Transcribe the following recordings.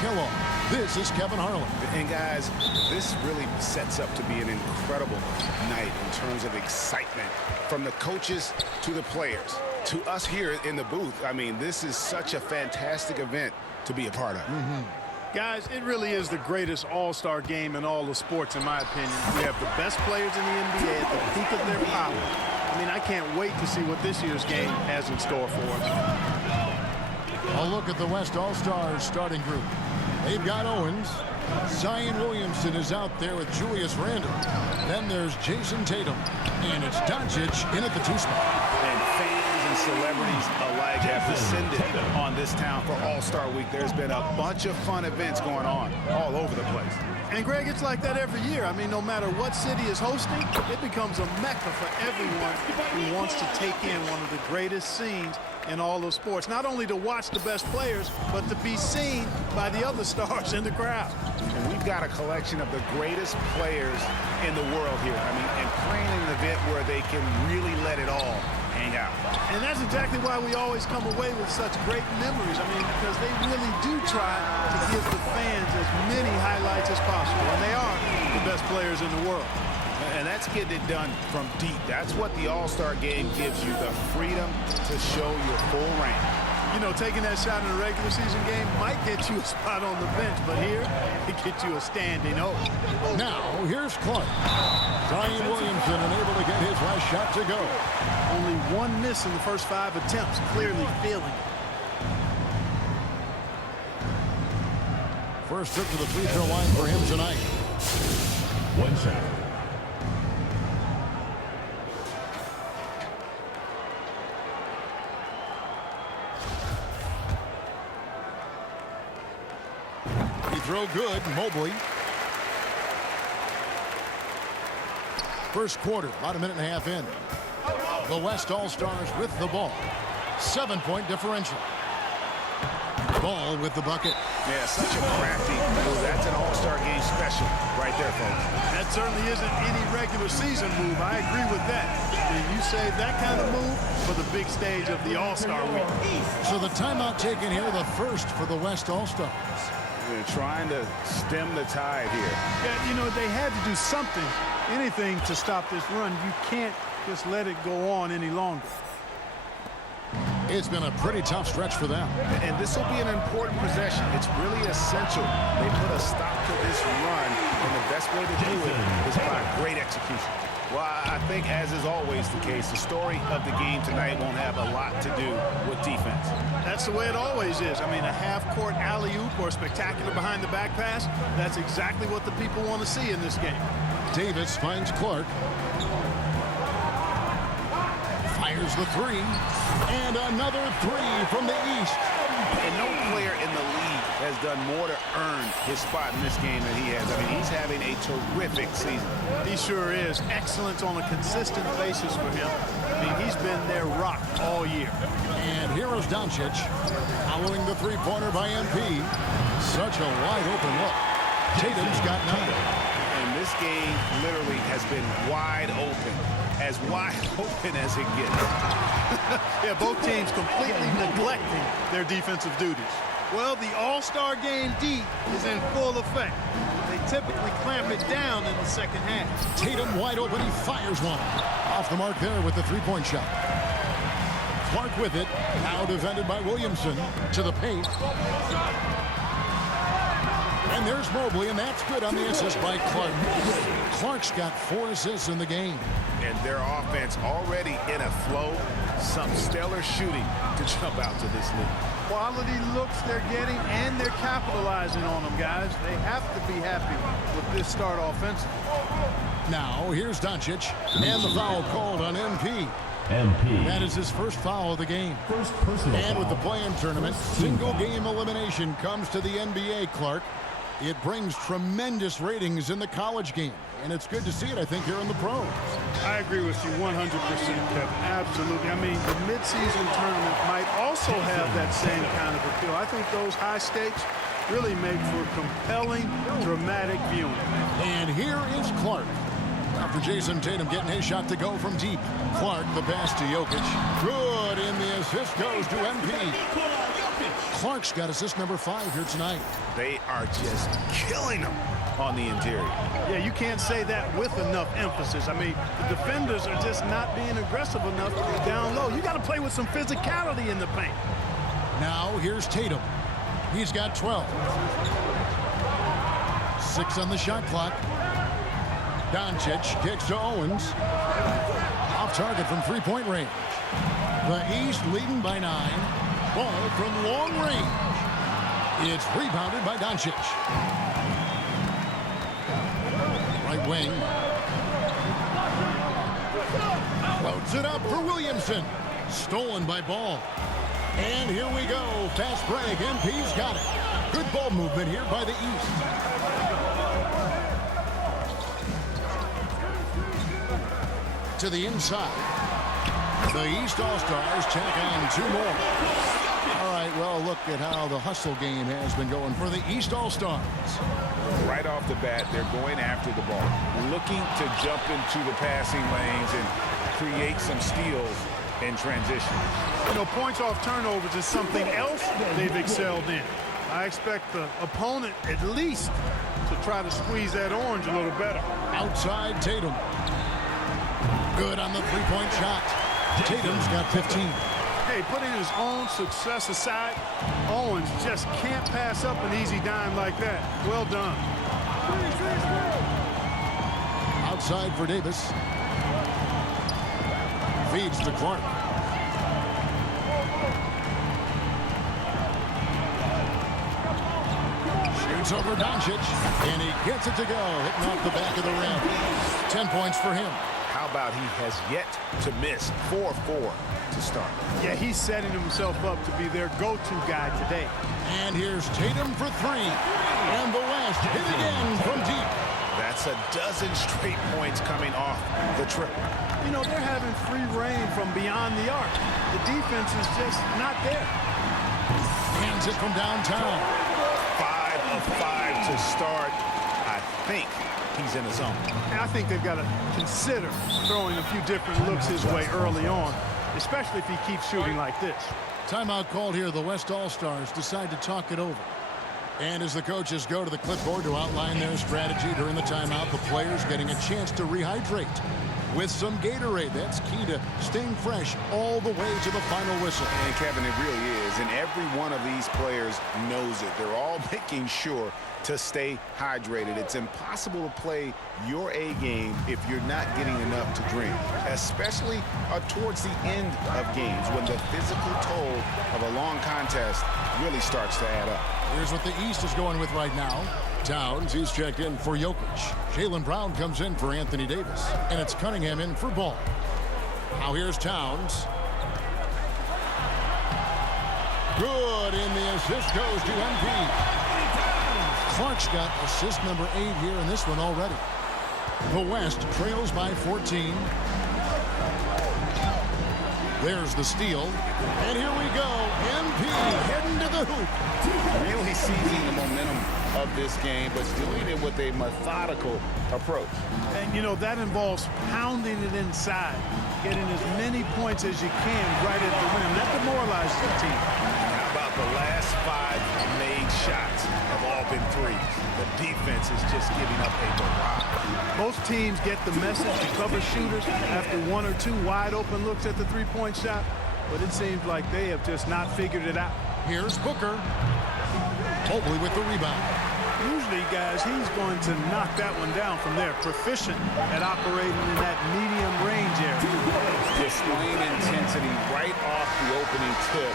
Kellogg. This is Kevin Harlan. And guys, this really sets up to be an incredible night in terms of excitement from the coaches to the players to us here in the booth. I mean, this is such a fantastic event to be a part of. Guys, it really is the greatest all-star game in all the sports, in my opinion. We have the best players in the NBA at the peak of their power. I mean, I can't wait to see what this year's game has in store for us. A look at the West All-Stars starting group. They've got Owens. Zion Williamson is out there with Julius Randle. Then there's Jason Tatum. And it's Doncic in at the 2 spot. And fans and celebrities alike have descended on this town for All-Star Week. There's been a bunch of fun events going on all over the place. And, Greg, it's like that every year. I mean, no matter what city is hosting, it becomes a mecca for everyone who wants to take in one of the greatest scenes in all of sports. Not only to watch the best players, but to be seen by the other stars in the crowd. And we've got a collection of the greatest players in the world here. I mean, and playing in an event where they can really let it all hang out. And that's exactly why we always come away with such great memories. I mean, because they really do try to give the fans as many highlights as possible. And they are the best players in the world. And that's getting it done from deep. That's what the All-Star Game gives you, the freedom to show your full range. You know, taking that shot in a regular season game might get you a spot on the bench, but here, it gets you a standing O. Now, here's Clark. Zion Williamson unable to get his last shot to go. Only one miss in the first 5 attempts, clearly feeling it. First trip to the free throw line for him tonight. 1 shot. Throw good, Mobley. First quarter, about a minute and a half in. The West All-Stars with the ball. 7-point differential. Ball with the bucket. Yeah, such a crafty move. That's an All-Star Game special right there, folks. That certainly isn't any regular season move. I agree with that. And you save that kind of move for the big stage of the All-Star Week. So the timeout taken here, the first for the West All-Stars. They're trying to stem the tide here. Yeah, you know, they had to do something, anything to stop this run. You can't just let it go on any longer. It's been a pretty tough stretch for them. And this will be an important possession. It's really essential. They put a stop to this run, and the best way to do it is by great execution. Well, I think, as is always the case, the story of the game tonight won't have a lot to do with defense. That's the way it always is. I mean, a half-court alley-oop or a spectacular behind-the-back pass, that's exactly what the people want to see in this game. Davis finds Clark. Fires the 3. And another 3 from the East. And no player in the league has done more to earn his spot in this game than he has. I mean, he's having a terrific season. He sure is. Excellence on a consistent basis for him. I mean, he's been their rock all year. And here is Doncic following the 3-pointer by MP. Such a wide-open look. Tatum's got 9. And this game literally has been wide open. As wide open as it gets. Yeah, both teams completely neglecting their defensive duties. Well, the All-Star Game D is in full effect. They typically clamp it down in the second half. Tatum wide open, he fires one. Off the mark there with the 3-point shot. Clark with it, now defended by Williamson to the paint. And there's Mobley, and that's good on the assist by Clark. Clark's got 4 assists in the game. And their offense already in a flow. Some stellar shooting to jump out to this league. Quality looks they're getting, and they're capitalizing on them, guys. They have to be happy with this start offensively. Now, here's Doncic, and the foul called on MP. MP. That is his first foul of the game. First personal And with the foul. play-in tournament, single-game elimination comes to the NBA, Clark. It brings tremendous ratings in the college game, and it's good to see it, I think, here in the pros. I agree with you 100%, Kevin. Absolutely. I mean, the midseason tournament might also have that same kind of appeal. I think those high stakes really make for compelling, dramatic viewing. And here is Clark. After Jason Tatum getting his shot to go from deep. Clark, the pass to Jokic. Good, and the assist goes to MP. Clark's got assist number 5 here tonight. They are just killing them on the interior. Yeah, you can't say that with enough emphasis. I mean, the defenders are just not being aggressive enough down low. You got to play with some physicality in the paint. Now here's Tatum. He's got 12. 6 on the shot clock. Doncic kicks to Owens. Off target from three-point range. The East leading by 9. Ball from long range. It's rebounded by Doncic. Right wing. Loads it up for Williamson. Stolen by Ball. And here we go. Fast break. MP's got it. Good ball movement here by the East. To the inside. The East All-Stars tack on 2 more. All right, well, look at how the hustle game has been going for the East All-Stars. Right off the bat, they're going after the ball, looking to jump into the passing lanes and create some steals in transition. You know, points off turnovers is something else they've excelled in. I expect the opponent at least to try to squeeze that orange a little better. Outside Tatum. Good on the three-point shot. Tatum's got 15. Hey, putting his own success aside, Owens just can't pass up an easy dime like that. Well done. Outside for Davis. Feeds to Clark. Shoots over Doncic, and he gets it to go, hitting off the back of the rim. 10 points for him. How about he has yet to miss 4-4 to start? Yeah, he's setting himself up to be their go-to guy today. And here's Tatum for 3. And the West hit again from deep. That's a dozen straight points coming off the triple. You know, they're having free reign from beyond the arc. The defense is just not there. Hands it from downtown. 5 of 5 to start. I think he's in the zone. And I think they've got to consider throwing a few different looks his way early on, especially if he keeps shooting like this. Timeout called here. The West All-Stars decide to talk it over. And as the coaches go to the clipboard to outline their strategy during the timeout, the players getting a chance to rehydrate with some Gatorade. That's key to staying fresh all the way to the final whistle. And Kevin, it really is. And every one of these players knows it. They're all making sure to stay hydrated. It's impossible to play your A game if you're not getting enough to drink, especially towards the end of games when the physical toll of a long contest really starts to add up. Here's what the East is going with right now. Towns, he's checked in for Jokic. Jaylen Brown comes in for Anthony Davis. And it's Cunningham in for Ball. Now here's Towns. Good, and the assist goes to MP. Clark's got assist number 8 here in this one already. The West trails by 14. There's the steal. And here we go. MP heading to the hoop. Really seizing the momentum of this game, but doing it with a methodical approach. And, you know, that involves pounding it inside, getting as many points as you can right at the rim. That demoralizes the team. How about the last 5 made shots have all been threes? The defense is just giving up a barrage. Most teams get the message to cover shooters after 1 or 2 wide open looks at the three-point shot, but it seems like they have just not figured it out. Here's Booker. Mobley with the rebound. Usually, guys, he's going to knock that one down from there. Proficient at operating in that medium range area. Displaying intensity right off the opening tip,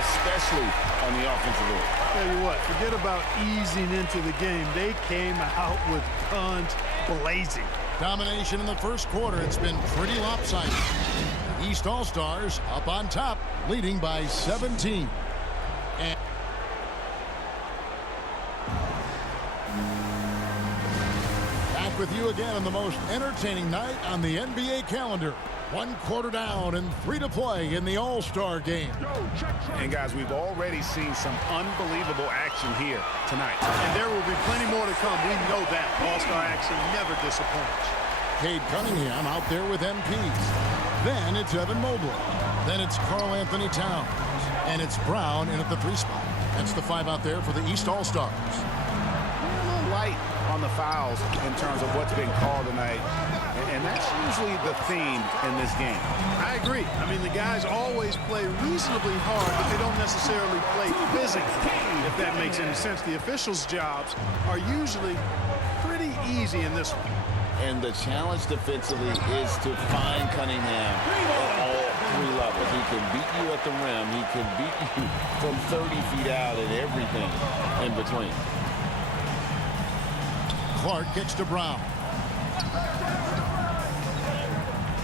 especially on the offensive end. Tell you what, forget about easing into the game. They came out with guns blazing. Domination in the first quarter. It's been pretty lopsided. The East All-Stars up on top, leading by 17. And back with you again on the most entertaining night on the NBA calendar. 1 quarter down and 3 to play in the All-Star game. And guys, we've already seen some unbelievable action here tonight. And there will be plenty more to come. We know that. All-Star action never disappoints. Cade Cunningham out there with MPs. Then it's Evan Mobley. Then it's Karl Anthony Towns. And it's Brown in at the 3 spot. That's the 5 out there for the East All-Stars. A little light on the fouls in terms of what's been called tonight. And that's usually the theme in this game. I agree. I mean, the guys always play reasonably hard, but they don't necessarily play physically, if that makes any sense. The officials' jobs are usually pretty easy in this one. And the challenge defensively is to find Cunningham at all 3 levels. He can beat you at the rim. He can beat you from 30 feet out and everything in between. Clark gets to Brown.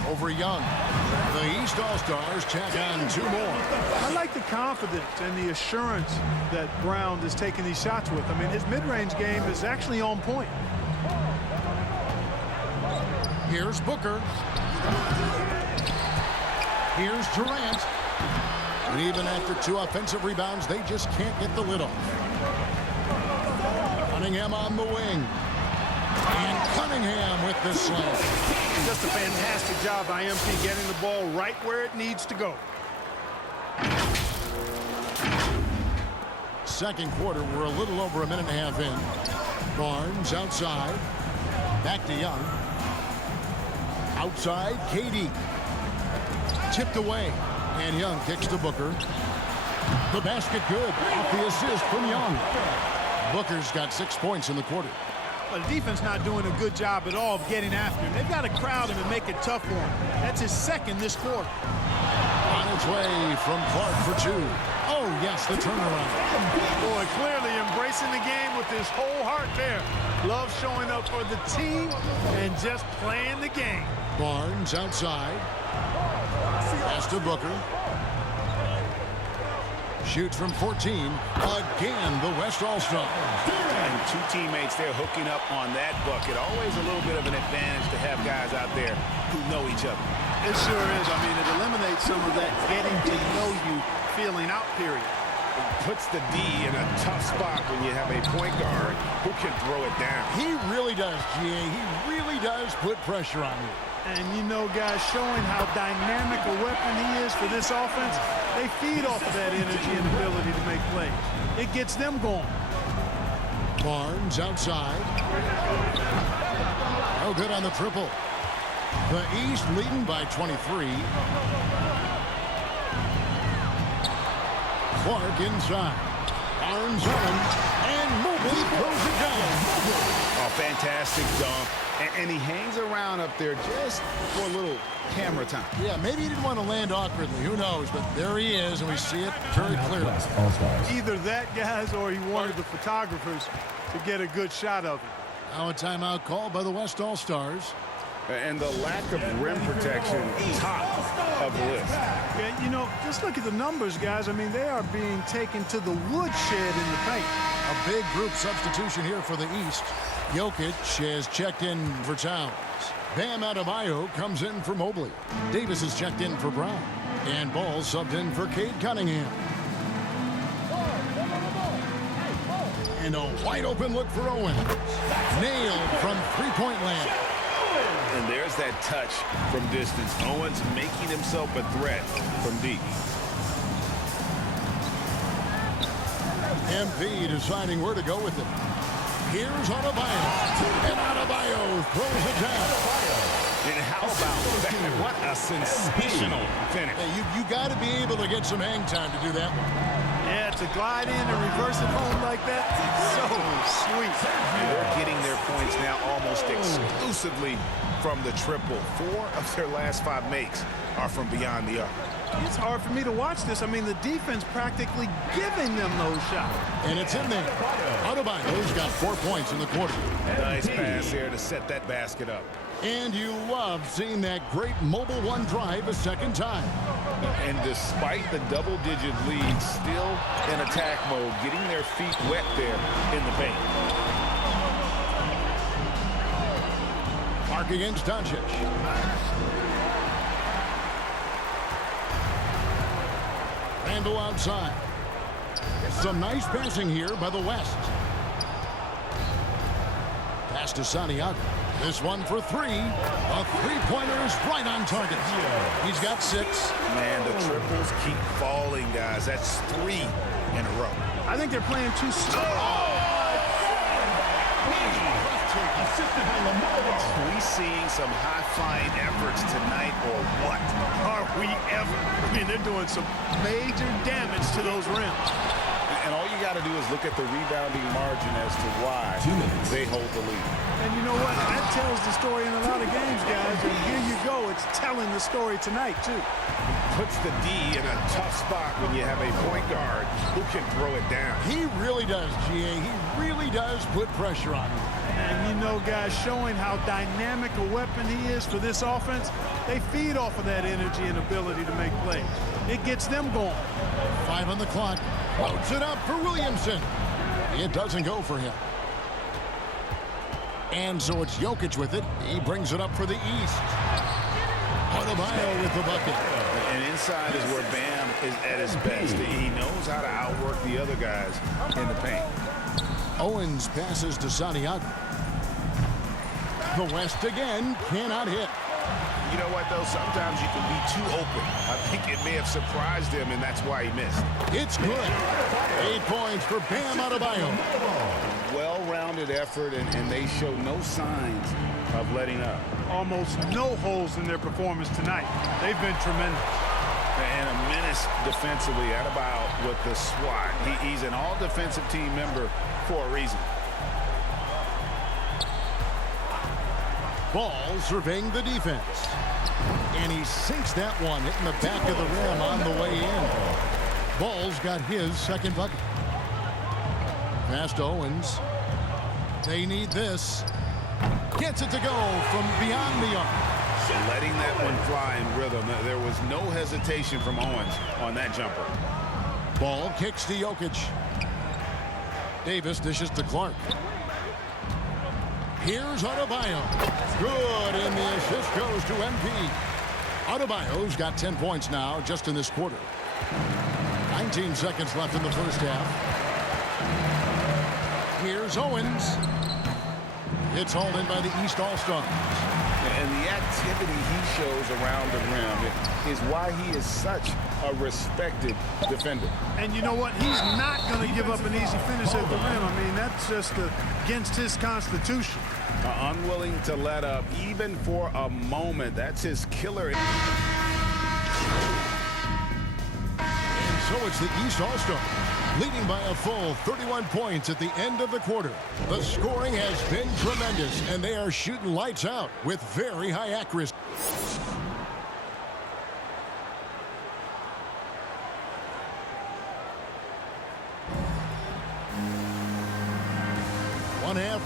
Over Young. The East All-Stars check on 2 more. I like the confidence and the assurance that Brown is taking these shots with. I mean, his mid-range game is actually on point. Here's Booker. Here's Durant. And even after 2 offensive rebounds, they just can't get the lid off. Cunningham on the wing. And Cunningham with the slam. Just a fantastic job by MP getting the ball right where it needs to go. Second quarter, we're a little over a minute and a half in. Barnes outside. Back to Young. Outside, KD. Tipped away. And Young kicks to Booker. The basket good. Off the assist from Young. Booker's got 6 points in the quarter. But the defense not doing a good job at all of getting after him. They've got to crowd him and make it tough for him. That's his 2nd this quarter. On its way from Clark for 2. Oh, yes, the turnaround. Boy, clearly embracing the game with his whole heart there. Love showing up for the team and just playing the game. Barnes outside. Pass to Booker. Shoots from 14. Again, the West All-Stars. And 2 teammates there hooking up on that bucket. Always a little bit of an advantage to have guys out there who know each other. It sure is. I mean, it eliminates some of that getting to know you feeling out period. It puts the D in a tough spot when you have a point guard who can throw it down. He really does, GA. He really does put pressure on you. And you know, guys, showing how dynamic a weapon he is for this offense, they feed off of that energy and ability to make plays. It gets them going. Barnes outside. No good on the triple. The East leading by 23. Clark inside. Barnes on, and Mobley throws it down. Oh, fantastic dunk. And he hangs around up there just for a little camera time. Yeah, maybe he didn't want to land awkwardly. Who knows? But there he is, and we see it very clearly. All-Stars. Either that, guys, or he wanted the photographers to get a good shot of him. Now a timeout called by the West All-Stars. And the lack of rim protection, top of the list. Yeah, you know, just look at the numbers, guys. I mean, they are being taken to the woodshed in the paint. A big group substitution here for the East. Jokic has checked in for Towns. Bam Adebayo comes in for Mobley. Davis is checked in for Brown. And Ball subbed in for Cade Cunningham. And a wide open look for Owens. Nailed from three-point land. And there's that touch from distance. Owens making himself a threat from deep. MP deciding where to go with it. Here's Adebayo. And Adebayo throws it down. And how about that? What a sensational finish. Hey, you got to be able to get some hang time to do that one. Yeah, to glide in and reverse it home like that, so sweet. And they're getting their points now almost exclusively from the triple. 4 of their last 5 makes are from beyond the arc. It's hard for me to watch this. I mean, the defense practically giving them those shots. And it's in there. Adebayo's got 4 points in the quarter. Nice pass there to set that basket up. And you love seeing that great mobile one drive a second time. And despite the double-digit lead, still in attack mode, getting their feet wet there in the paint. Clark against Doncic. Randall outside. Some nice passing here by the West. Pass to Santiago. This one for three. A three-pointer is right on target. He's got 6. Man, the triples keep falling, guys. That's 3 in a row. I think they're playing too slow. Are we seeing some high-flying efforts tonight or what? Are we ever? I mean, they're doing some major damage to those rims. And all you got to do is look at the rebounding margin as to why they hold the lead. And you know what? That tells the story in a lot of games, guys. And here you go. It's telling the story tonight, too. Puts the D in a tough spot when you have a point guard who can throw it down. He really does, GA. He really does put pressure on him. And you know, guys, showing how dynamic a weapon he is for this offense, they feed off of that energy and ability to make plays. It gets them going. 5 on the clock. Loads it up for Williamson. It doesn't go for him. And so it's Jokic with it. He brings it up for the East. Adebayo with the bucket. And inside is where Bam is at his best. He knows how to outwork the other guys in the paint. Owens passes to Santiago. The West again cannot hit. You know what, though? Sometimes you can be too open. I think it may have surprised him, and that's why he missed. It's good. 8 points for Bam Adebayo. Well-rounded effort, and they show no signs of letting up. Almost no holes in their performance tonight. They've been tremendous. And a menace defensively. Adebayo with the swat. He's an all-defensive team member for a reason. Ball surveying the defense. And he sinks that one, hitting the back of the rim on the way in. Ball's got his second bucket. Pass to Owens. They need this. Gets it to go from beyond the arc. Letting that one fly in rhythm. There was no hesitation from Owens on that jumper. Ball kicks to Jokic. Davis dishes to Clark. Here's Adebayo. Good, and the assist goes to MP. Adebayo's got 10 points now just in this quarter. 19 seconds left in the first half. Here's Owens. It's hauled in by the East All-Stars. And the activity he shows around the rim is why he is such a respected defender. And you know what? He's not going to give up an easy finish at the rim. I mean, that's just against his constitution. Unwilling to let up even for a moment. That's his killer. And so it's the East All-Stars, leading by a full 31 points at the end of the quarter. The scoring has been tremendous, and they are shooting lights out with very high accuracy. One half